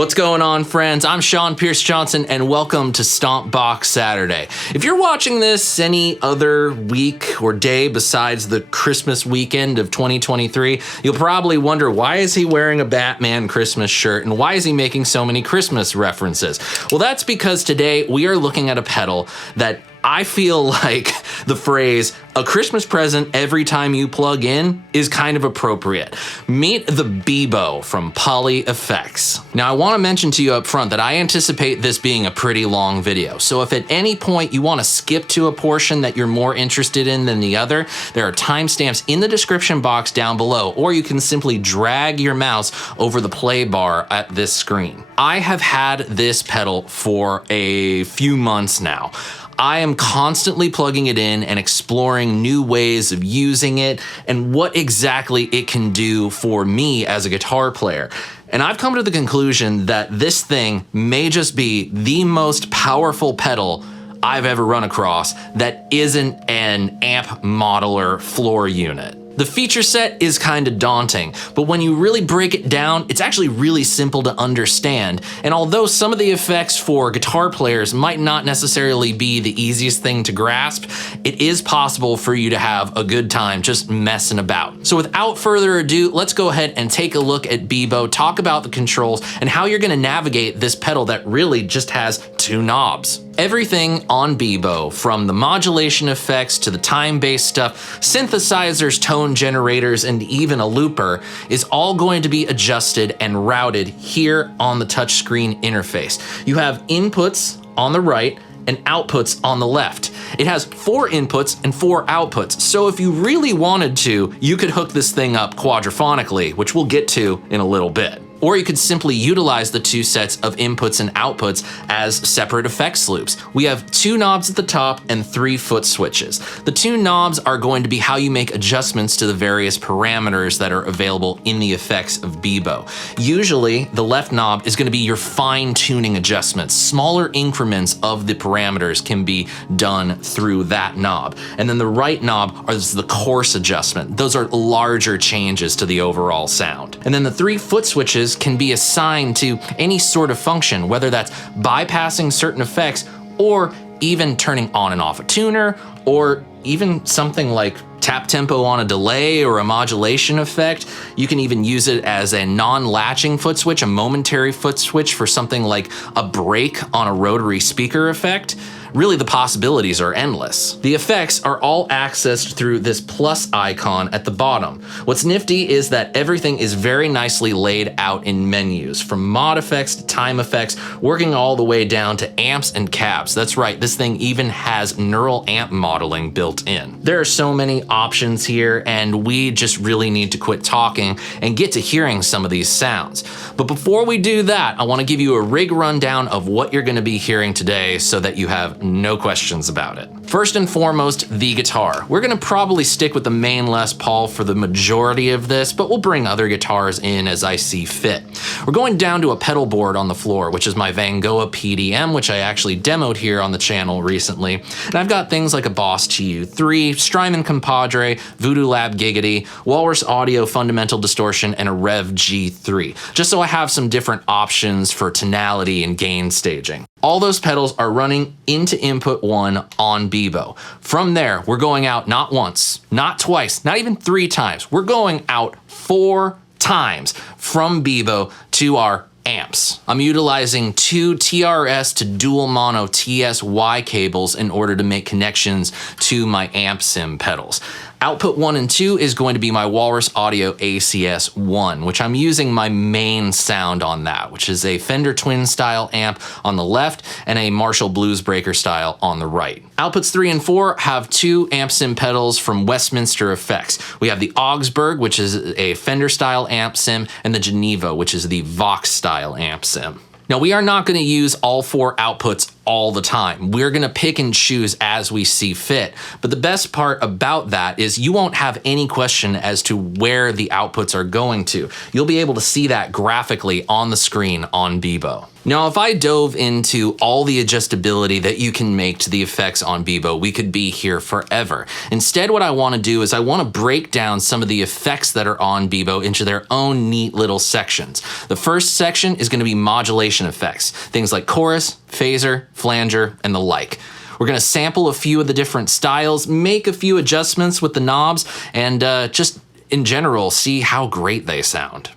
What's going on, friends? I'm Sean Pierce Johnson, and welcome to Stompbox Saturday. If you're watching this any other week or day besides the Christmas weekend of 2023, you'll probably wonder, why is he wearing a Batman Christmas shirt and why is he making so many Christmas references? Well, that's because today we are looking at a pedal that I feel like the phrase, a Christmas present every time you plug in, is kind of appropriate. Meet the Beebo from Poly Effects. Now, I want to mention to you up front that I anticipate this being a pretty long video. So if at any point you want to skip to a portion that you're more interested in than the other, there are timestamps in the description box down below, or you can simply drag your mouse over the play bar at this screen. I have had this pedal for a few months now. I am constantly plugging it in and exploring new ways of using it and what exactly it can do for me as a guitar player. And I've come to the conclusion that this thing may just be the most powerful pedal I've ever run across that isn't an amp modeler floor unit. The feature set is kind of daunting, but when you really break it down, it's actually really simple to understand. And although some of the effects for guitar players might not necessarily be the easiest thing to grasp, it is possible for you to have a good time just messing about. So without further ado, let's go ahead and take a look at Beebo, talk about the controls, and how you're gonna navigate this pedal that really just has two knobs. Everything on Beebo, from the modulation effects to the time-based stuff, synthesizers, tone generators, and even a looper, is all going to be adjusted and routed here on the touchscreen interface. You have inputs on the right and outputs on the left. It has 4 inputs and 4 outputs, so if you really wanted to, you could hook this thing up quadrophonically, which we'll get to in a little bit. Or you could simply utilize the 2 sets of inputs and outputs as separate effects loops. We have 2 knobs at the top and 3 foot switches. The 2 knobs are going to be how you make adjustments to the various parameters that are available in the effects of Beebo. Usually, the left knob is going to be your fine-tuning adjustments. Smaller increments of the parameters can be done through that knob. And then the right knob is the coarse adjustment. Those are larger changes to the overall sound. And then the 3 foot switches can be assigned to any sort of function, whether that's bypassing certain effects or even turning on and off a tuner, or even something like tap tempo on a delay or a modulation effect. You can even use it as a non-latching foot switch, a momentary foot switch for something like a break on a rotary speaker effect. Really, the possibilities are endless. The effects are all accessed through this plus icon at the bottom. What's nifty is that everything is very nicely laid out in menus, from mod effects to time effects, working all the way down to amps and cabs. That's right, this thing even has neural amp modeling built in. There are so many options here, and we just really need to quit talking and get to hearing some of these sounds. But before we do that, I want to give you a rig rundown of what you're going to be hearing today so that you have no questions about it. First and foremost, the guitar. We're gonna probably stick with the main Les Paul for the majority of this, but we'll bring other guitars in as I see fit. We're going down to a pedal board on the floor, which is my Van Gogh PDM, which I actually demoed here on the channel recently. And I've got things like a Boss TU3, Strymon Compadre, Voodoo Lab Giggity, Walrus Audio Fundamental Distortion, and a Rev G3, just so I have some different options for tonality and gain staging. All those pedals are running into input 1 on Beebo. From there, we're going out not once, not twice, not even 3 times. We're going out 4 times from Beebo to our amps. I'm utilizing 2 TRS to dual mono TSY cables in order to make connections to my amp sim pedals. Output 1 and 2 is going to be my Walrus Audio ACS1, which I'm using my main sound on that, which is a Fender Twin style amp on the left and a Marshall Bluesbreaker style on the right. Outputs 3 and 4 have 2 amp sim pedals from Westminster Effects. We have the Augsburg, which is a Fender style amp sim, and the Geneva, which is the Vox style amp sim. Now, we are not going to use all 4 outputs all the time. We're gonna pick and choose as we see fit. But the best part about that is you won't have any question as to where the outputs are going to. You'll be able to see that graphically on the screen on Beebo. Now, if I dove into all the adjustability that you can make to the effects on Beebo, we could be here forever. Instead, what I want to do is I want to break down some of the effects that are on Beebo into their own neat little sections. The first section is going to be modulation effects, things like chorus, phaser, flanger, and the like. We're going to sample a few of the different styles, make a few adjustments with the knobs, and just in general, see how great they sound.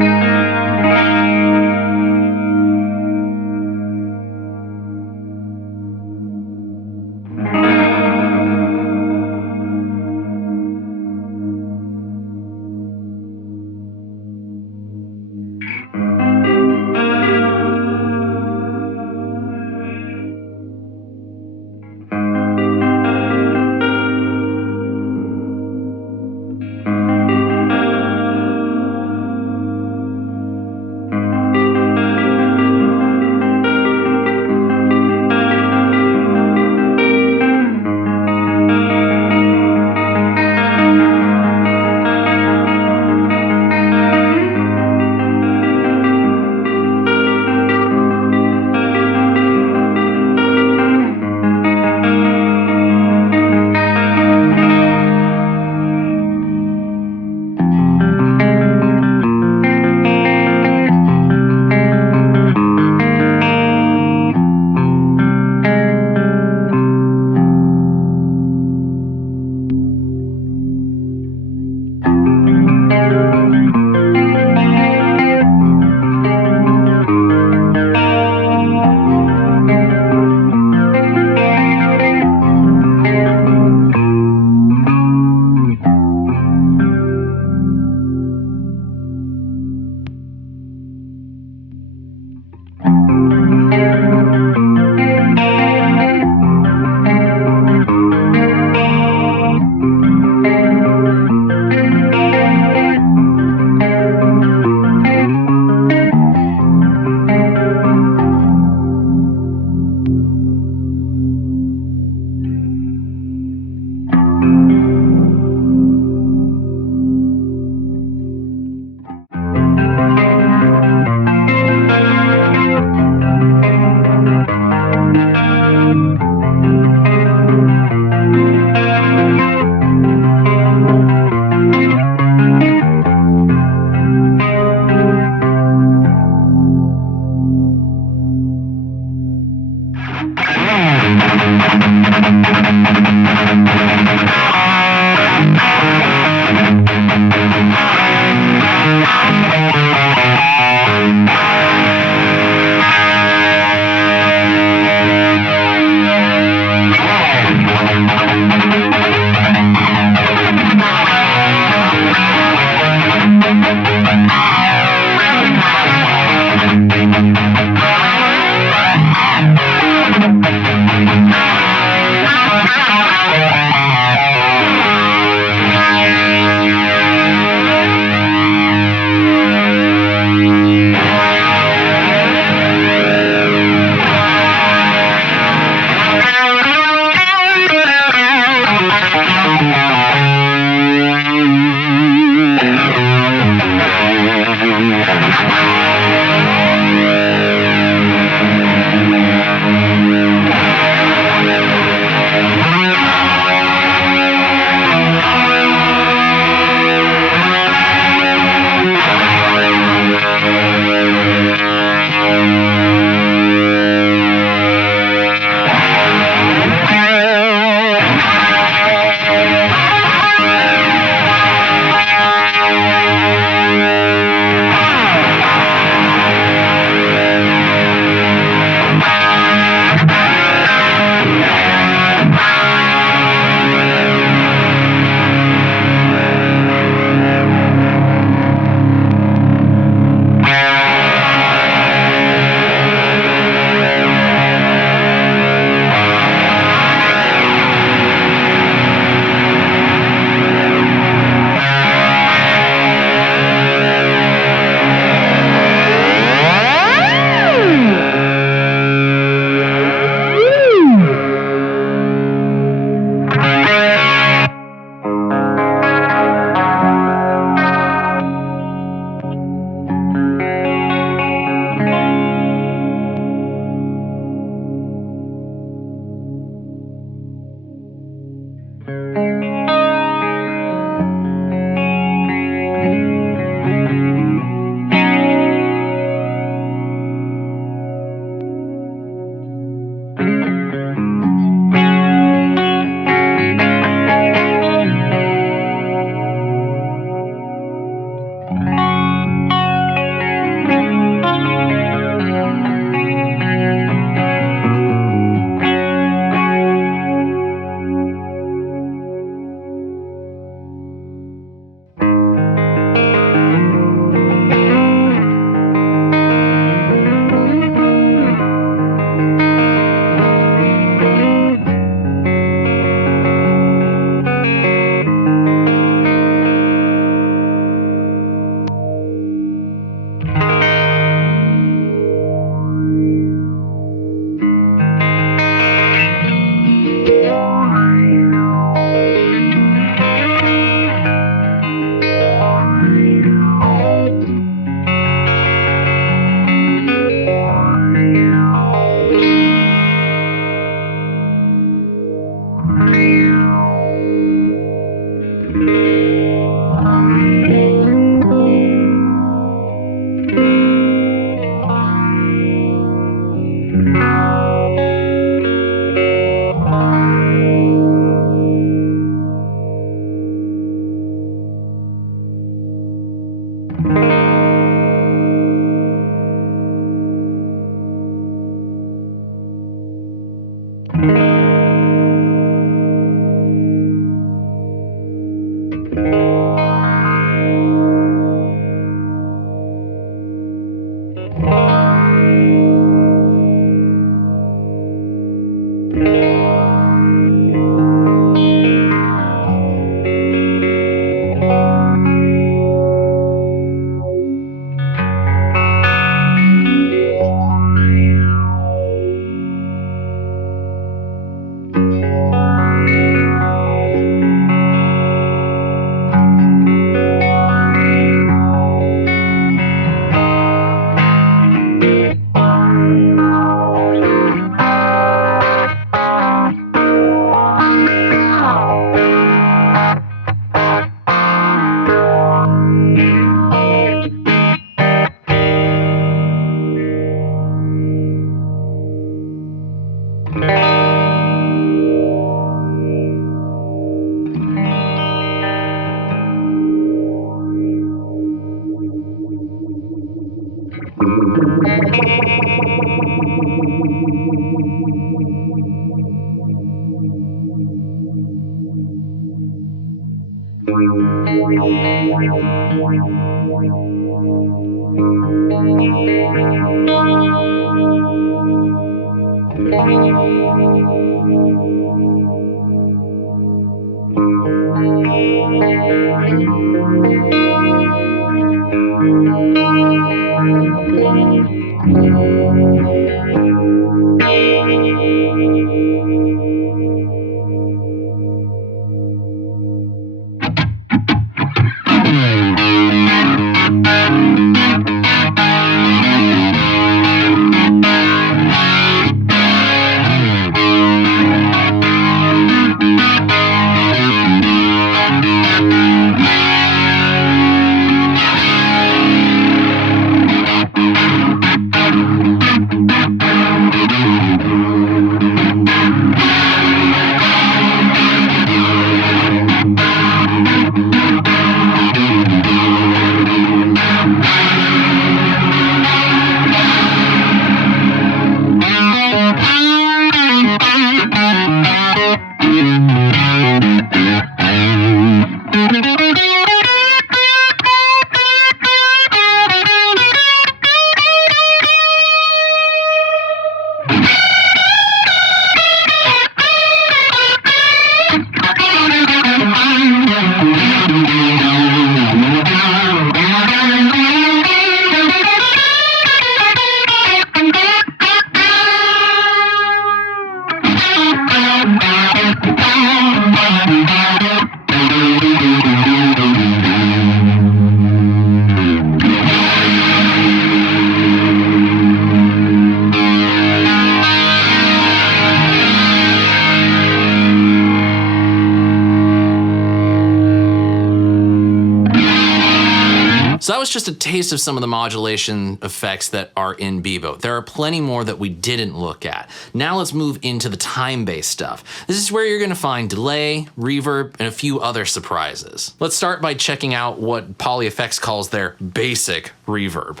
was just a taste of some of the modulation effects that are in Beebo. There are plenty more that we didn't look at. Now let's move into the time-based stuff. This is where you're gonna find delay, reverb, and a few other surprises. Let's start by checking out what Poly Effects calls their basic reverb.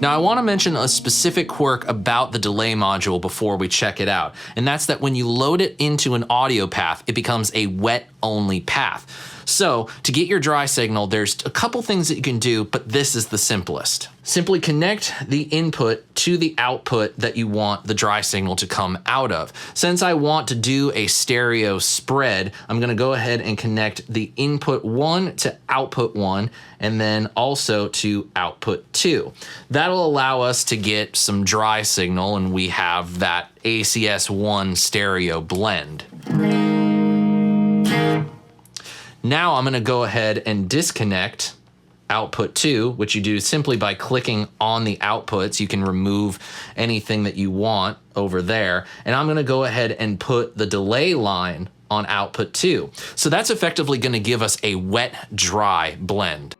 Now I want to mention a specific quirk about the delay module before we check it out, and that's that when you load it into an audio path, it becomes a wet-only path. So to get your dry signal, there's a couple things that you can do, but this is the simplest. Simply connect the input to the output that you want the dry signal to come out of. Since I want to do a stereo spread, I'm gonna go ahead and connect the input 1 to output 1, and then also to output 2. That'll allow us to get some dry signal, and we have that ACS1 stereo blend. Now I'm gonna go ahead and disconnect output 2, which you do simply by clicking on the outputs. You can remove anything that you want over there. And I'm gonna go ahead and put the delay line on output 2. So that's effectively gonna give us a wet-dry blend.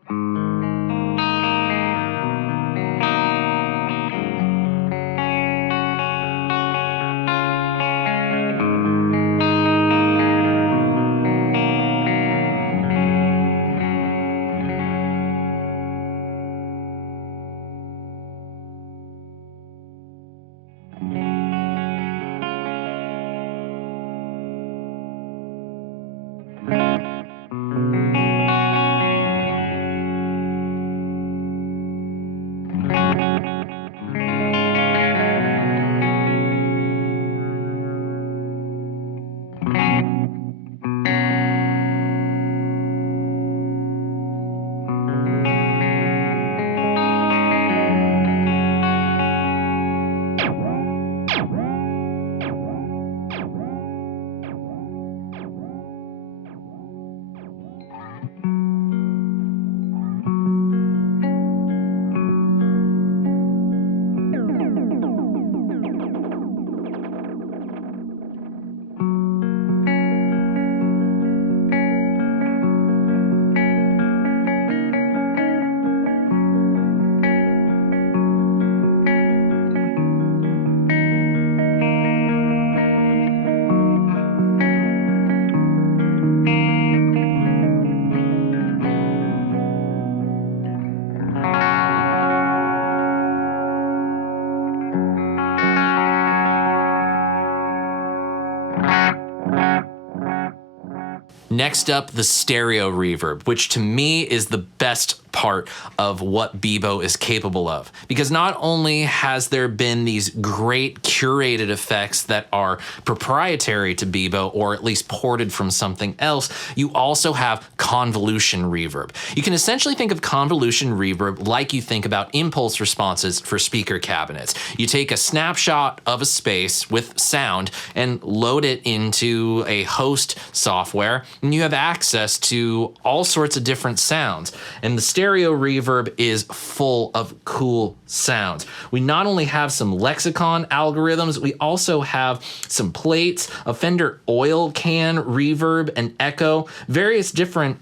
Next up, the stereo reverb, which to me is the best part of what Beebo is capable of. Because not only has there been these great curated effects that are proprietary to Beebo, or at least ported from something else, you also have convolution reverb. You can essentially think of convolution reverb like you think about impulse responses for speaker cabinets. You take a snapshot of a space with sound and load it into a host software, and you have access to all sorts of different sounds. And the stereo reverb is full of cool sounds. We not only have some lexicon algorithms, we also have some plates, a Fender oil can reverb and echo, various different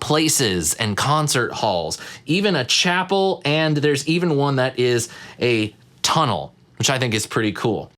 places and concert halls, even a chapel, and there's even one that is a tunnel, which I think is pretty cool.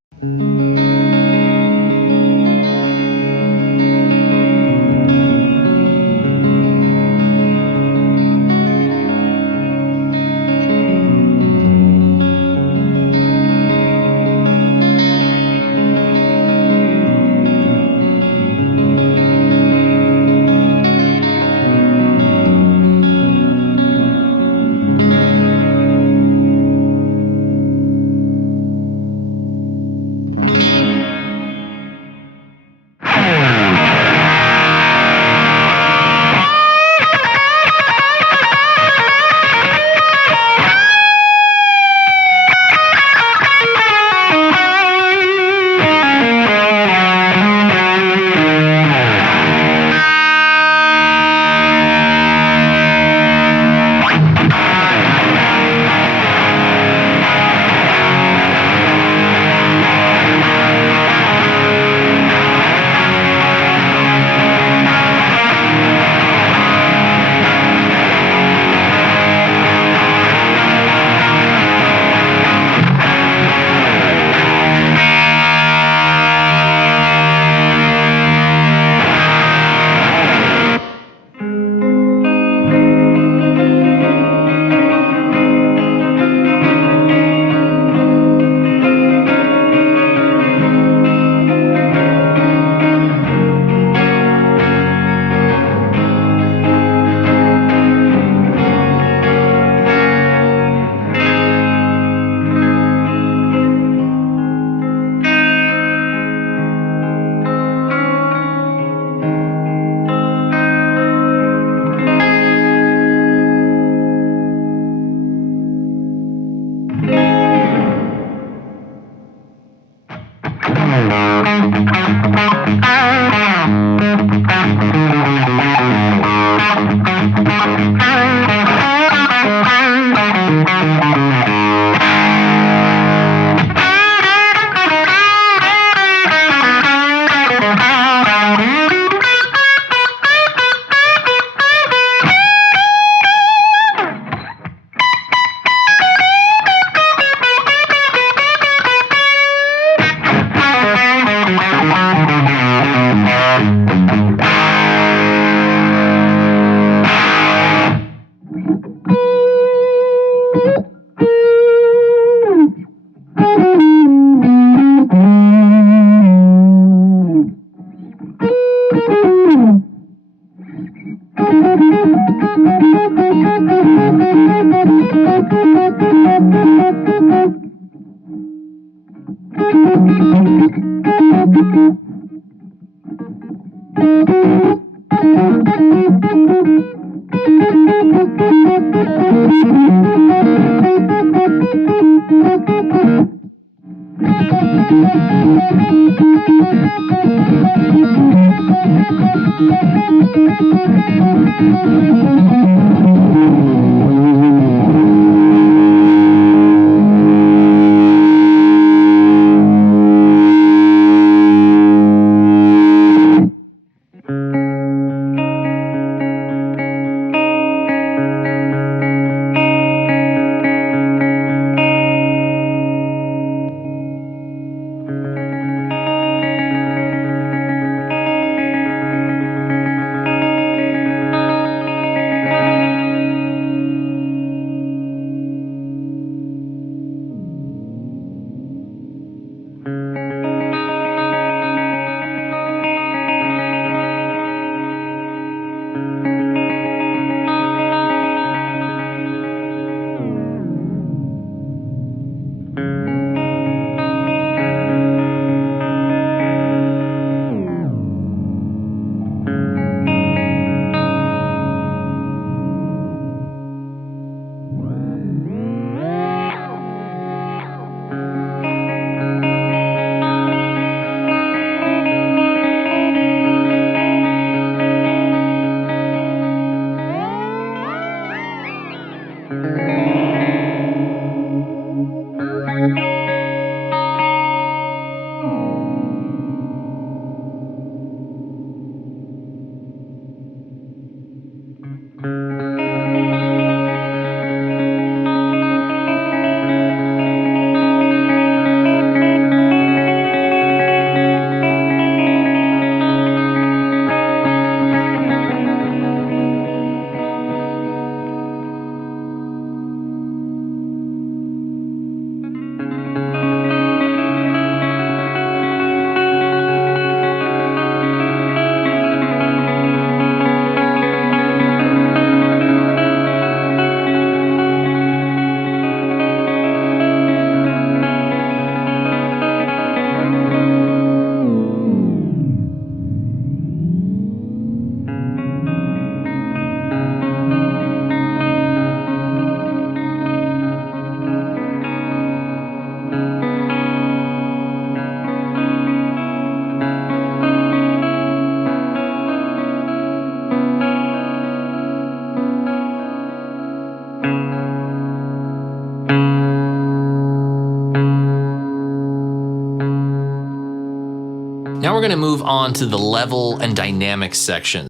we're gonna move on to the level and dynamics section.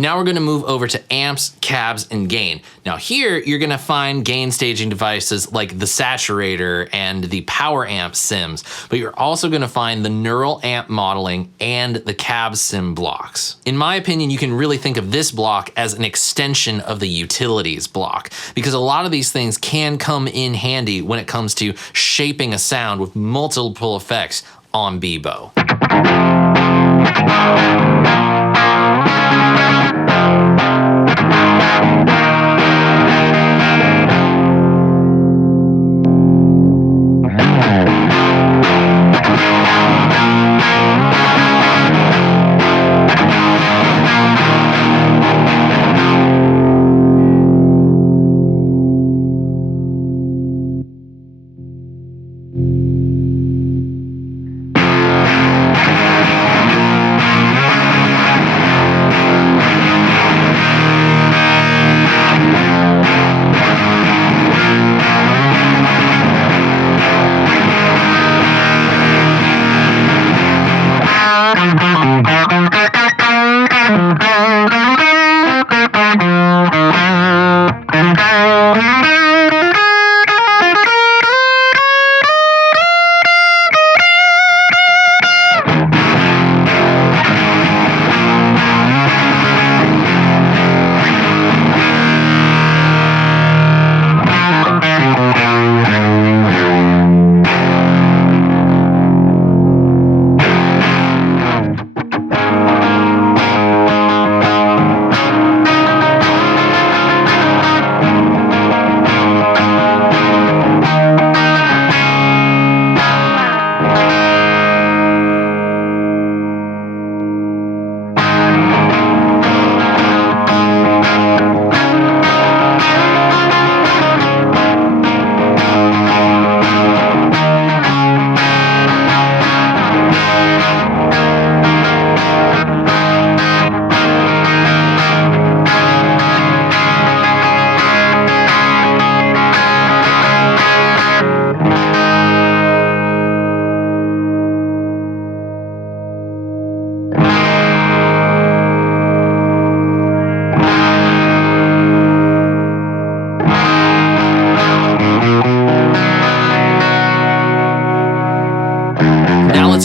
Now we're gonna move over to amps, cabs, and gain. Now here, you're gonna find gain staging devices like the saturator and the power amp sims, but you're also gonna find the neural amp modeling and the cab sim blocks. In my opinion, you can really think of this block as an extension of the utilities block, because a lot of these things can come in handy when it comes to shaping a sound with multiple effects on Beebo.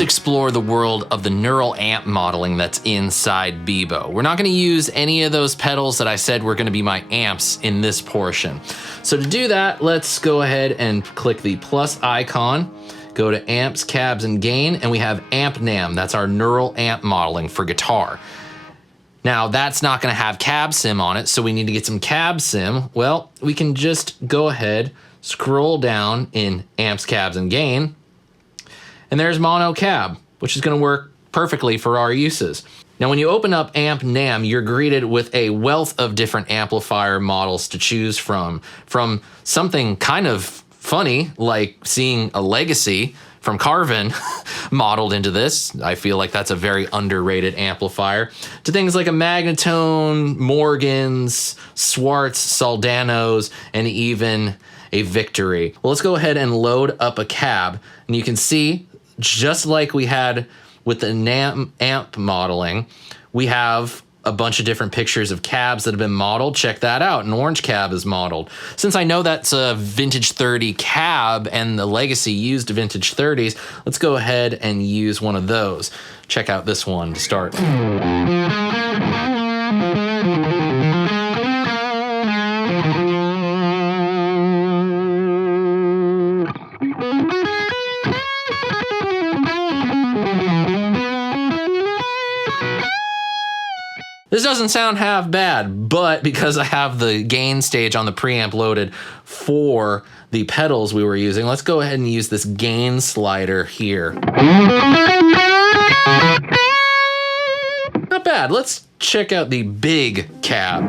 explore the world of the neural amp modeling that's inside Beebo. We're not going to use any of those pedals that I said were going to be my amps in this portion. So to do that, let's go ahead and click the plus icon, go to amps, cabs, and gain, and we have amp nam. That's our neural amp modeling for guitar. Now that's not going to have cab sim on it, so we need to get some cab sim. Well, we can just go ahead, scroll down in amps, cabs, and gain, and there's mono cab, which is going to work perfectly for our uses. Now, when you open up Amp Nam, you're greeted with a wealth of different amplifier models to choose from something kind of funny, like seeing a Legacy from Carvin modeled into this. I feel like that's a very underrated amplifier, to things like a Magnatone, Morgans, Swartz, Soldanos, and even a Victory. Well, let's go ahead and load up a cab, and you can see, just like we had with the NAM amp modeling, we have a bunch of different pictures of cabs that have been modeled. Check that out. An orange cab is modeled. Since I know that's a vintage 30 cab and the Legacy used vintage 30s, let's go ahead and use one of those. Check out this one to start. This doesn't sound half bad, but because I have the gain stage on the preamp loaded for the pedals we were using, let's go ahead and use this gain slider here. Not bad. Let's check out the big cab.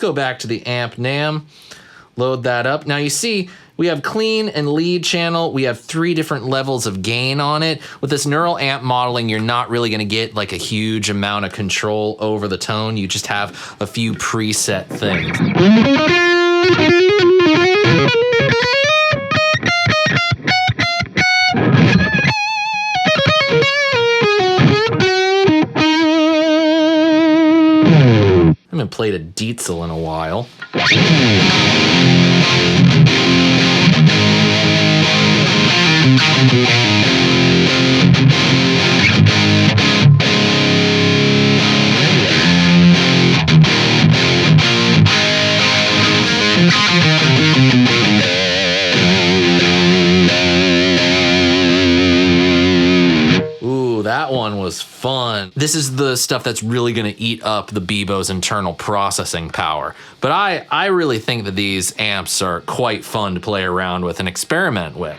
Go back to the amp nam, load that up. Now you see we have clean and lead channel. We have 3 different levels of gain on it. With this neural amp modeling, you're not really going to get like a huge amount of control over the tone. You just have a few preset things. I haven't played a Dietzel in a while. That one was fun. This is the stuff that's really going to eat up the Beebo's internal processing power. But I really think that these amps are quite fun to play around with and experiment with.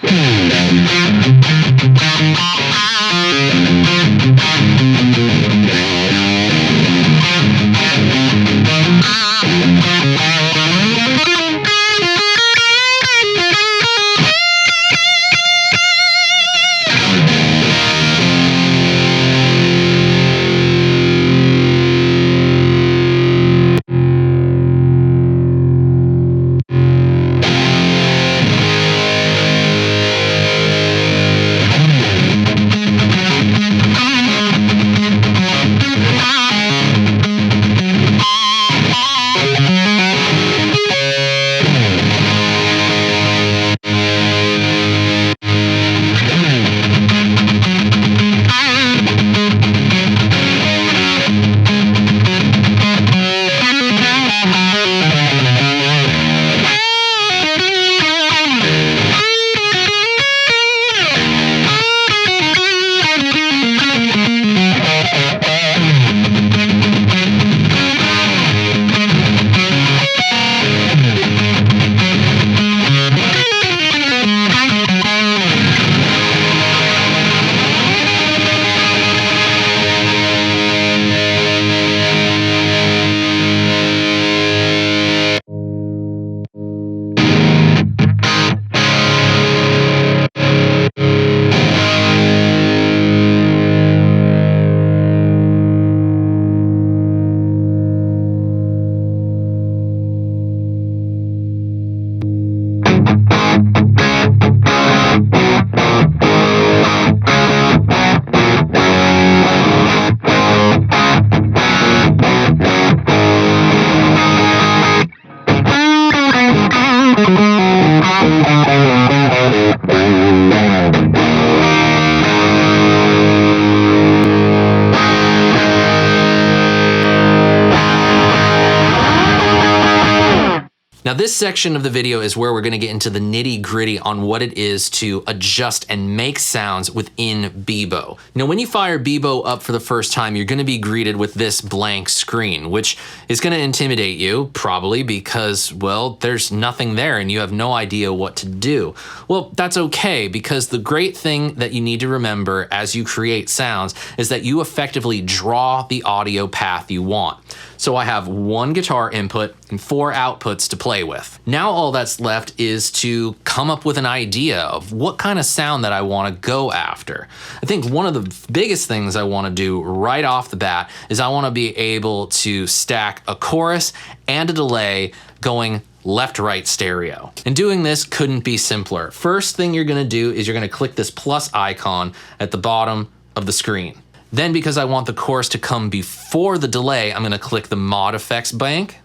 Now this section of the video is where we're gonna get into the nitty gritty on what it is to adjust and make sounds within Beebo. Now when you fire Beebo up for the first time, you're gonna be greeted with this blank screen, which is gonna intimidate you, probably because, well, there's nothing there and you have no idea what to do. Well, that's okay, because the great thing that you need to remember as you create sounds is that you effectively draw the audio path you want. So I have one guitar input and 4 outputs to play with. Now all that's left is to come up with an idea of what kind of sound that I want to go after. I think one of the biggest things I want to do right off the bat is I want to be able to stack a chorus and a delay going left-right stereo. And doing this couldn't be simpler. First thing you're going to do is you're going to click this plus icon at the bottom of the screen. Then, because I want the chorus to come before the delay, I'm gonna click the Mod Effects bank.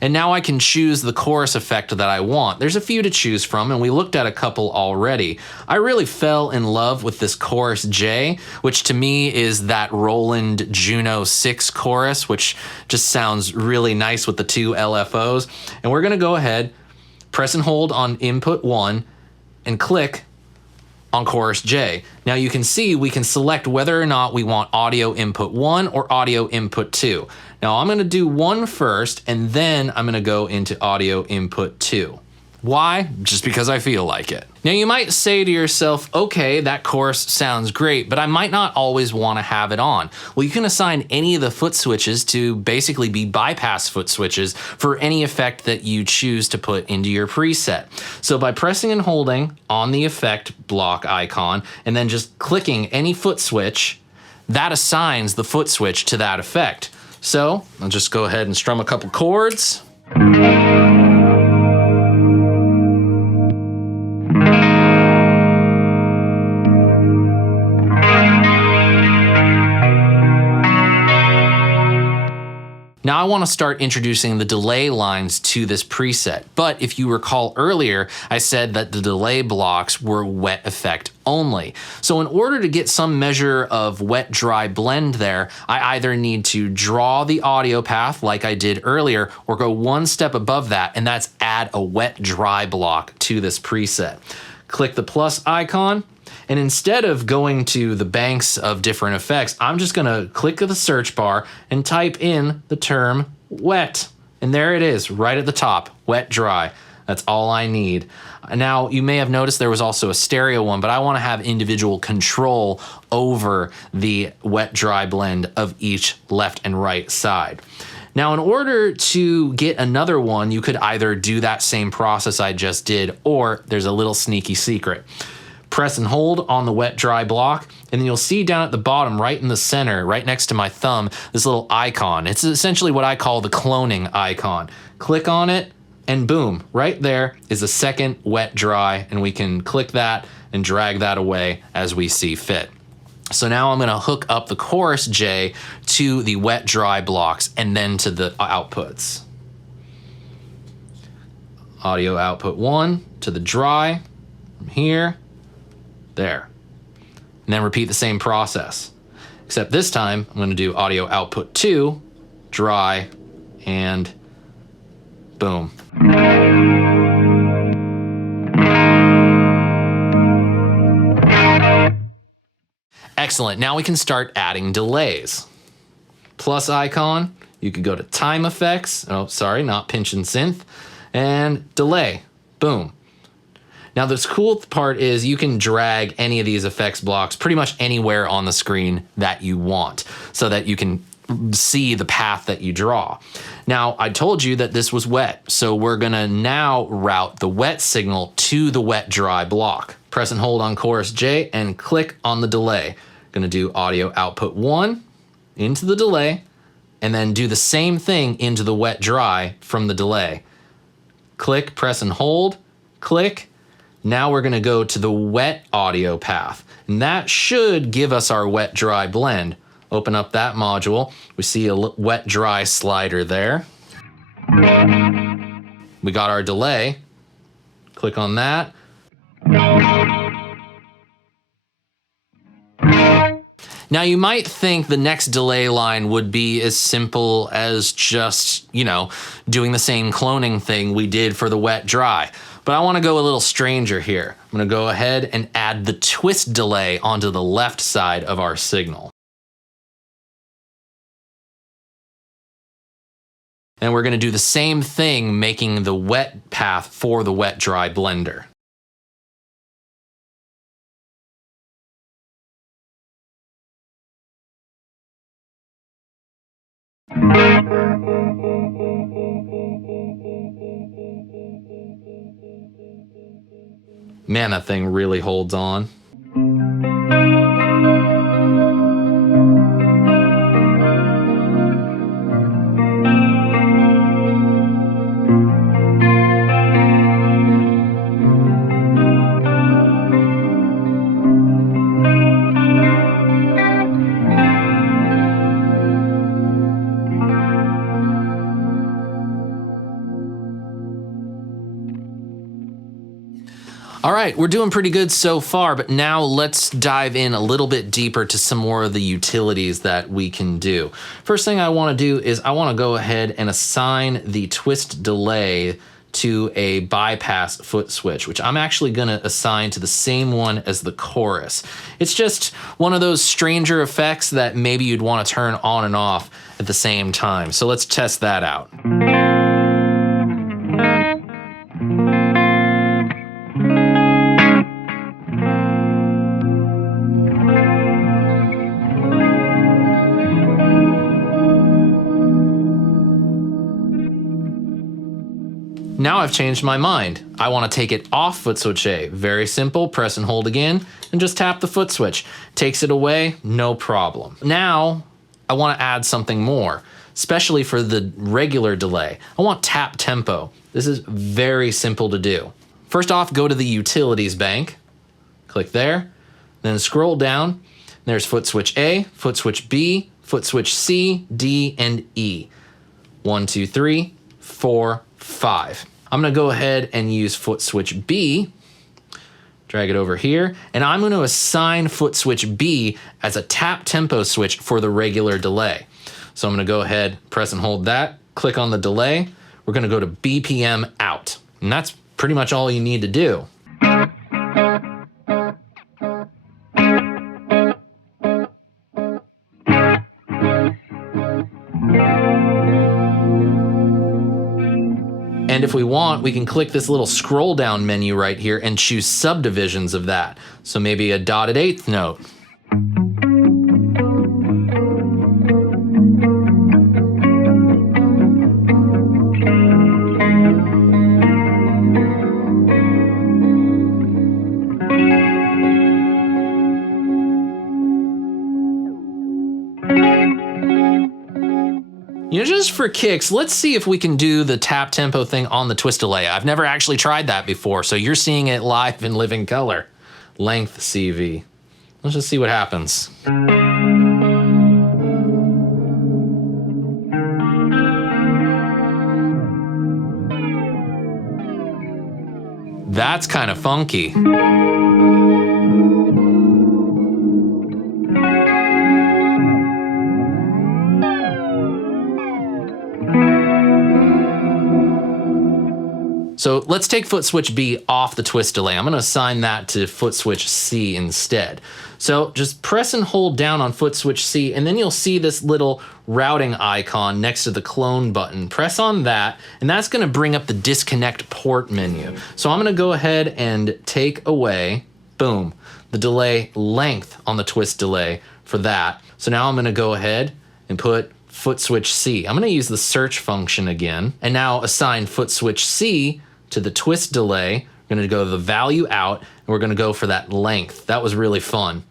And now I can choose the chorus effect that I want. There's a few to choose from, and we looked at a couple already. I really fell in love with this chorus J, which to me is that Roland Juno 6 chorus, which just sounds really nice with the 2 LFOs. And we're gonna go ahead, press and hold on input 1, and click on chorus J. Now you can see we can select whether or not we want audio input 1 or audio input 2. Now I'm gonna do 1 first, and then I'm gonna go into audio input 2. Why? Just because I feel like it. Now you might say to yourself, okay, that chorus sounds great, but I might not always want to have it on. Well, you can assign any of the foot switches to basically be bypass foot switches for any effect that you choose to put into your preset. So by pressing and holding on the effect block icon and then just clicking any foot switch, that assigns the foot switch to that effect. So I'll just go ahead and strum a couple chords. Now I want to start introducing the delay lines to this preset, but if you recall earlier, I said that the delay blocks were wet effect only. So in order to get some measure of wet-dry blend there, I either need to draw the audio path like I did earlier, or go one step above that, and that's add a wet-dry block to this preset. Click the plus icon, and instead of going to the banks of different effects, I'm just gonna click the search bar and type in the term wet. And there it is, right at the top, wet dry. That's all I need. Now, you may have noticed there was also a stereo one, but I wanna have individual control over the wet dry blend of each left and right side. Now, in order to get another one, you could either do that same process I just did, or there's a little sneaky secret. Press and hold on the wet dry block, and then you'll see down at the bottom, right in the center, right next to my thumb, this little icon. It's essentially what I call the cloning icon. Click on it, and boom, right there is a second wet dry, and we can click that and drag that away as we see fit. So now I'm gonna hook up the chorus J to the wet dry blocks and then to the outputs. Audio output 1 to the dry, from here, there. And then repeat the same process. Except this time, I'm gonna do audio output 2, dry, and boom. Excellent, now we can start adding delays. Plus icon, you could go to time effects, oh sorry, not pinch and synth, and delay, boom. Now this cool part is you can drag any of these effects blocks pretty much anywhere on the screen that you want so that you can see the path that you draw. Now I told you that this was wet, so we're gonna now route the wet signal to the wet dry block. Press and hold on chorus J and click on the delay. Gonna do audio output 1 into the delay and then do the same thing into the wet dry from the delay. Click, press and hold, click. Now we're gonna go to the wet audio path, and that should give us our wet dry blend. Open up that module. We see a wet dry slider there. we got our delay. Click on that. Now you might think the next delay line would be as simple as just, doing the same cloning thing we did for the wet dry. But I want to go a little stranger here. I'm going to go ahead and add the twist delay onto the left side of our signal. And we're going to do the same thing, making the wet path for the wet dry blender. Man, that thing really holds on. All right, we're doing pretty good so far, but now let's dive in a little bit deeper to some more of the utilities that we can do. First thing I want to do is I want to go ahead and assign the twist delay to a bypass foot switch, which I'm actually going to assign to the same one as the chorus. It's just one of those stranger effects that maybe you'd want to turn on and off at the same time. So let's test that out. Now I've changed my mind. I want to take it off foot switch A. Very simple, press and hold again, and just tap the foot switch. Takes it away, no problem. Now I want to add something more, especially for the regular delay. I want tap tempo. This is very simple to do. First off, go to the utilities bank, click there, then scroll down. There's foot switch A, foot switch B, foot switch C, D, and E. 1, 2, 3, 4, 5. I'm going to go ahead and use foot switch B, drag it over here, and I'm going to assign foot switch B as a tap tempo switch for the regular delay. So I'm going to go ahead, press and hold that, click on the delay. We're going to go to BPM out, and that's pretty much all you need to do. And if we want, we can click this little scroll down menu right here and choose subdivisions of that. So maybe a dotted eighth note. Just for kicks, let's see if we can do the tap tempo thing on the twist delay. I've never actually tried that before, so you're seeing it live in living color. Length CV. Let's just see what happens. That's kind of funky. So let's take foot switch B off the twist delay. I'm going to assign that to foot switch C instead. So just press and hold down on foot switch C, and then you'll see this little routing icon next to the clone button. Press on that, and that's going to bring up the disconnect port menu. So I'm going to go ahead and take away, boom, the delay length on the twist delay for that. So now I'm going to go ahead and put foot switch C. I'm going to use the search function again, and now assign foot switch C to the twist delay. We're going to go the value out, and we're going to go for that length. That was really fun.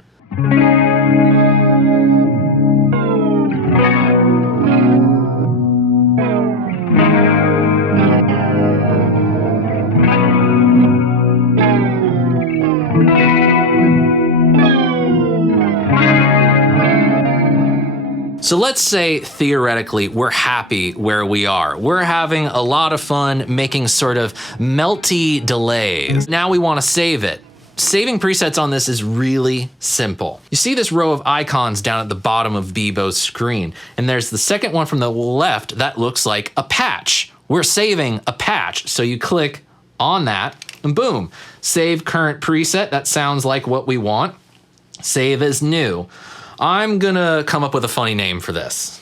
So let's say theoretically we're happy where we are. We're having a lot of fun making sort of melty delays. Now we want to save it. Saving presets on this is really simple. You see this row of icons down at the bottom of Beebo's screen, and there's the second one from the left that looks like a patch. We're saving a patch. So you click on that and boom, save current preset. That sounds like what we want. Save as new. I'm gonna come up with a funny name for this.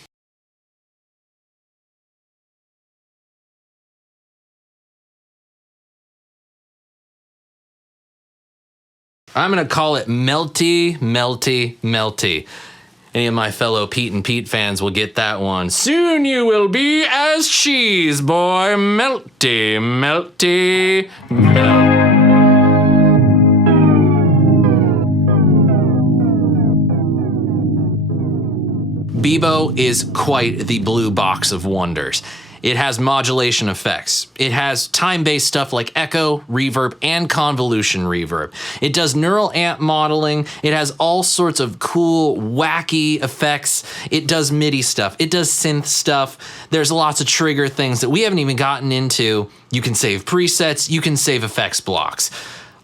I'm gonna call it Melty, Melty, Melty. Any of my fellow Pete and Pete fans will get that one. Soon you will be as cheese, boy. Melty, melty, melty. Beebo is quite the blue box of wonders. It has modulation effects. It has time-based stuff like echo, reverb, and convolution reverb. It does neural amp modeling. It has all sorts of cool, wacky effects. It does MIDI stuff. It does synth stuff. There's lots of trigger things that we haven't even gotten into. You can save presets. You can save effects blocks.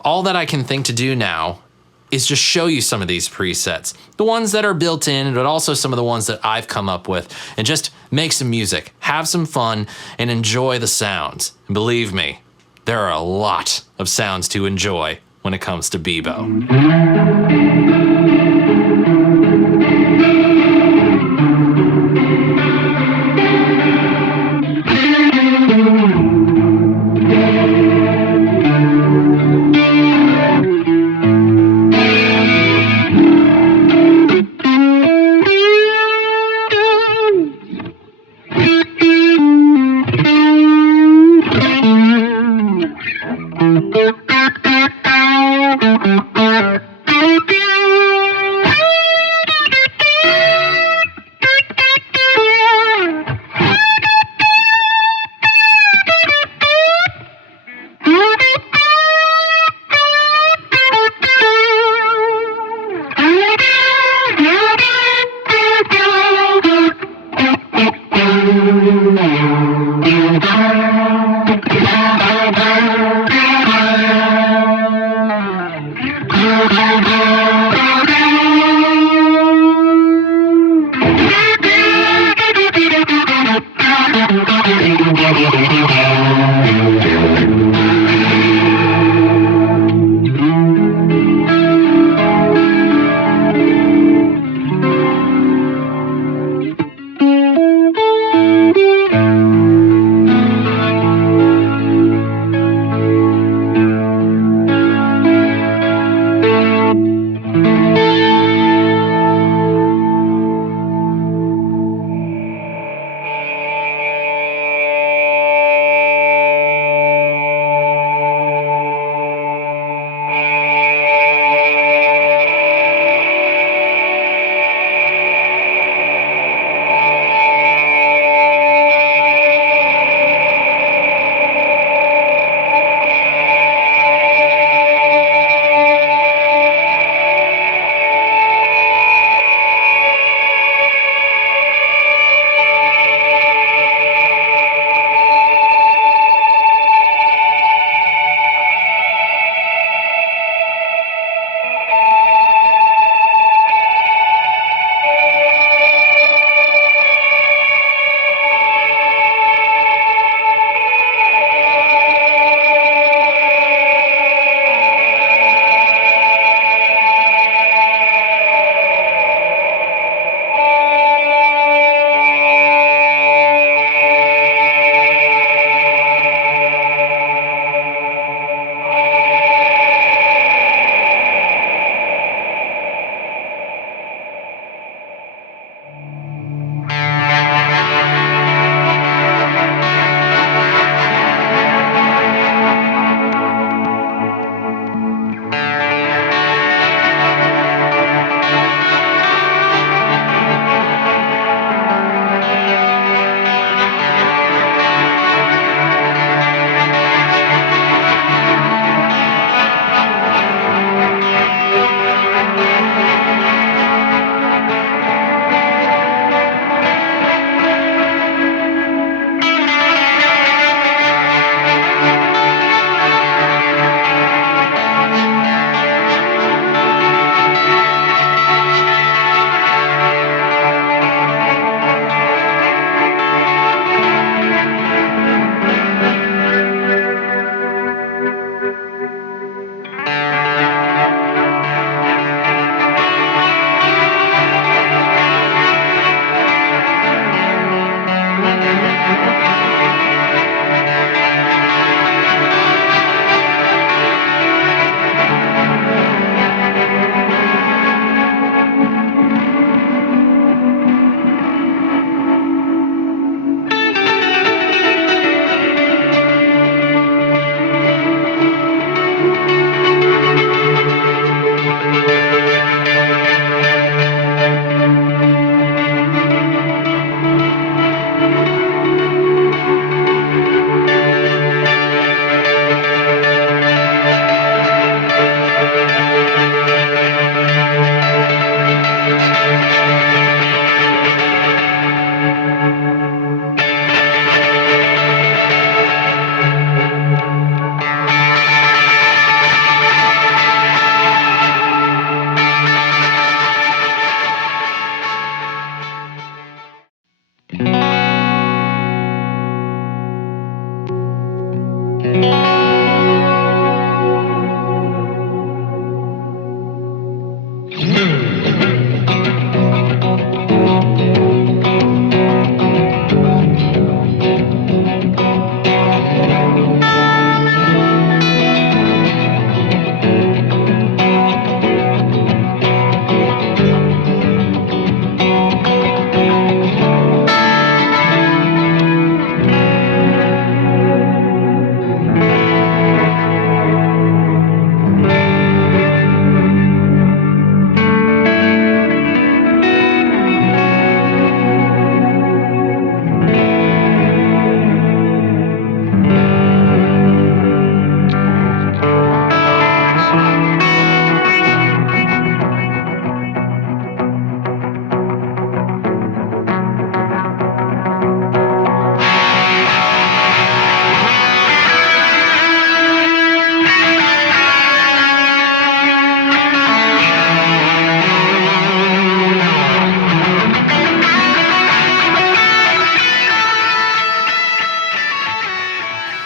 All that I can think to do now is just show you some of these presets, the ones that are built in, but also some of the ones that I've come up with, and just make some music, have some fun, and enjoy the sounds. And believe me, there are a lot of sounds to enjoy when it comes to Beebo.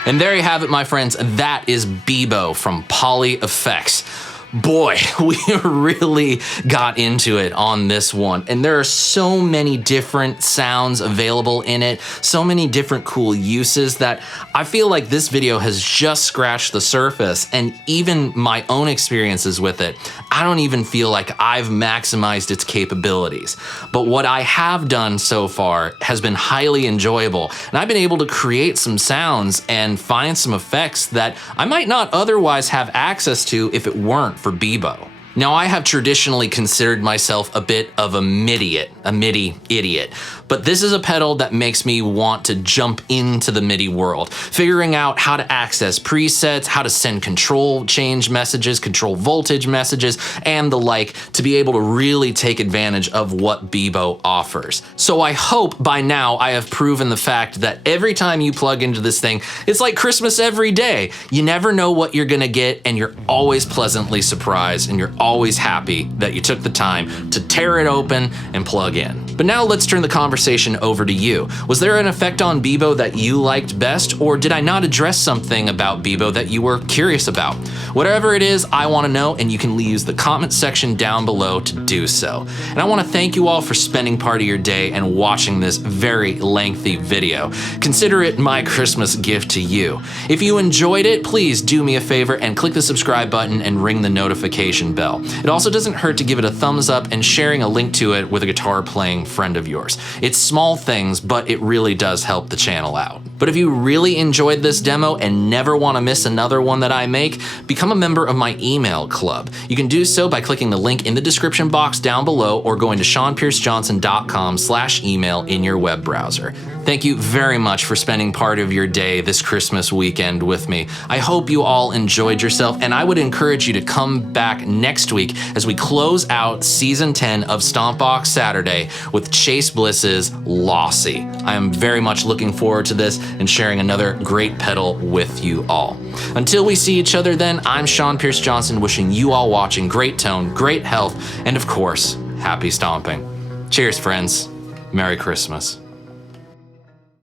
And there you have it, my friends. That is Beebo from Poly Effects. Boy, we really got into it on this one. And there are so many different sounds available in it, so many different cool uses that I feel like this video has just scratched the surface. And even my own experiences with it, I don't even feel like I've maximized its capabilities. But what I have done so far has been highly enjoyable. And I've been able to create some sounds and find some effects that I might not otherwise have access to if it weren't for Beebo. Now, I have traditionally considered myself a bit of a MIDI idiot, but this is a pedal that makes me want to jump into the MIDI world, figuring out how to access presets, how to send control change messages, control voltage messages, and the like to be able to really take advantage of what Beebo offers. So I hope by now I have proven the fact that every time you plug into this thing, it's like Christmas every day. You never know what you're gonna get, and you're always pleasantly surprised, and you're always happy that you took the time to tear it open and plug in. But now let's turn the conversation over to you. Was there an effect on Beebo that you liked best, or did I not address something about Beebo that you were curious about? Whatever it is, I want to know, and you can use the comment section down below to do so. And I want to thank you all for spending part of your day and watching this very lengthy video. Consider it my Christmas gift to you. If you enjoyed it, please do me a favor and click the subscribe button and ring the notification bell. It also doesn't hurt to give it a thumbs up and sharing a link to it with a guitar playing friend of yours. It's small things, but it really does help the channel out. But if you really enjoyed this demo and never want to miss another one that I make, become a member of my email club. You can do so by clicking the link in the description box down below or going to seanpiercejohnson.com/email in your web browser. Thank you very much for spending part of your day this Christmas weekend with me. I hope you all enjoyed yourself, and I would encourage you to come back next week as we close out Season 10 of Stompbox Saturday with Chase Bliss's Lossy. I am very much looking forward to this and sharing another great pedal with you all. Until we see each other then, I'm Sean Pierce Johnson, wishing you all watching great tone, great health, and of course, happy stomping. Cheers, friends. Merry Christmas.